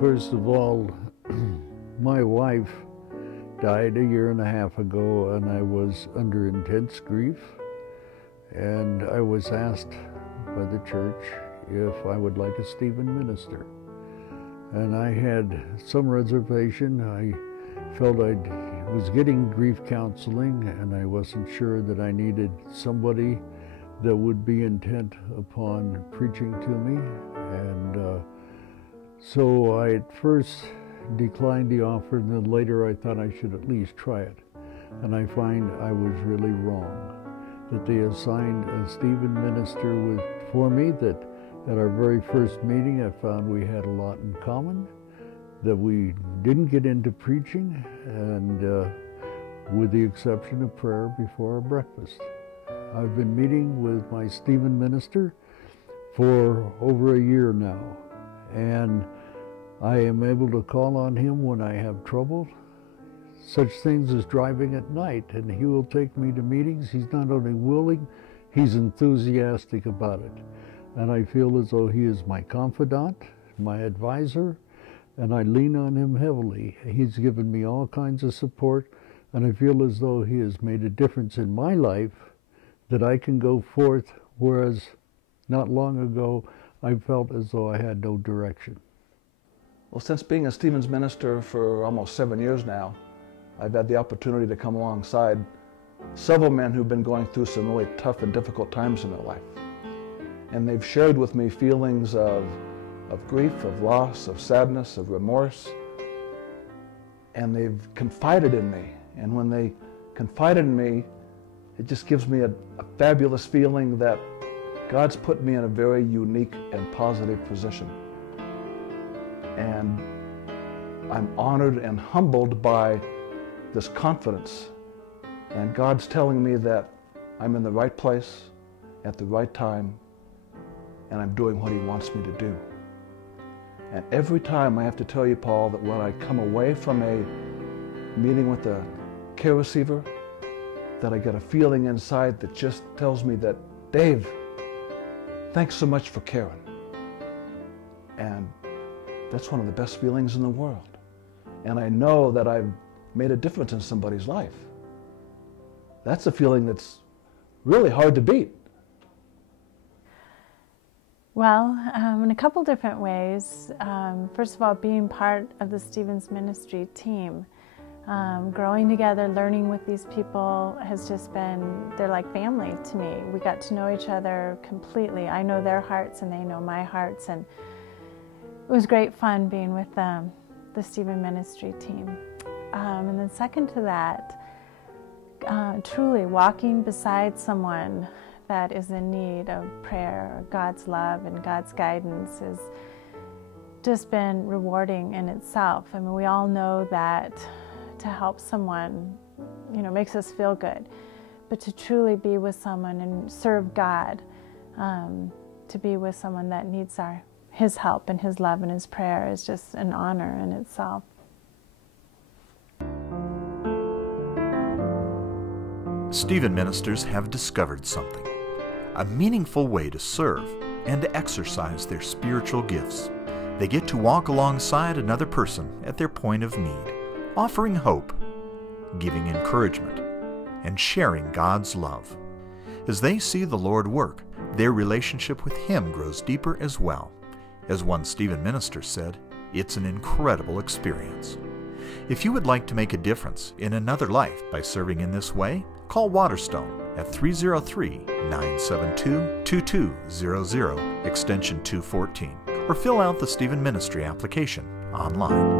First of all, my wife died a year and a half ago, and I was under intense grief. And I was asked by the church if I would like a Stephen minister. And I had some reservation. I felt I was getting grief counseling, and I wasn't sure that I needed somebody that would be intent upon preaching to me. And so I at first declined the offer, and then later I thought I should at least try it. And I find I was really wrong, that they assigned a Stephen minister for me, that at our very first meeting I found we had a lot in common, that we didn't get into preaching, and with the exception of prayer before our breakfast. I've been meeting with my Stephen minister for over a year now, and I am able to call on him when I have trouble, such things as driving at night, and he will take me to meetings. He's not only willing, he's enthusiastic about it. And I feel as though he is my confidant, my advisor, and I lean on him heavily. He's given me all kinds of support, and I feel as though he has made a difference in my life, that I can go forth, whereas not long ago I felt as though I had no direction. Well, since being a Stephen's minister for almost 7 years now, I've had the opportunity to come alongside several men who've been going through some really tough and difficult times in their life. And they've shared with me feelings of grief, of loss, of sadness, of remorse. And they've confided in me. And when they confided in me, it just gives me a fabulous feeling that God's put me in a very unique and positive position. And I'm honored and humbled by this confidence. And God's telling me that I'm in the right place at the right time, and I'm doing what He wants me to do. And every time I have to tell you, Paul, that when I come away from a meeting with a care receiver, that I get a feeling inside that just tells me that, Dave, thanks so much for caring. And that's one of the best feelings in the world. And I know that I've made a difference in somebody's life. That's a feeling that's really hard to beat. Well, in a couple different ways. First of all, being part of the Stephen's ministry team. Growing together, learning with these people has just been, they're like family to me. We got to know each other completely. I know their hearts and they know my hearts, and it was great fun being with the Stephen ministry team. And then second to that, truly walking beside someone that is in need of prayer, God's love and God's guidance has just been rewarding in itself. I mean, we all know that to help someone, makes us feel good. But to truly be with someone and serve God, to be with someone that needs His help and His love and His prayer is just an honor in itself. Stephen ministers have discovered something, a meaningful way to serve and to exercise their spiritual gifts. They get to walk alongside another person at their point of need, offering hope, giving encouragement, and sharing God's love. As they see the Lord work, their relationship with Him grows deeper as well. As one Stephen minister said, it's an incredible experience. If you would like to make a difference in another life by serving in this way, call Waterstone at 303-972-2200, extension 214, or fill out the Stephen Ministry application online.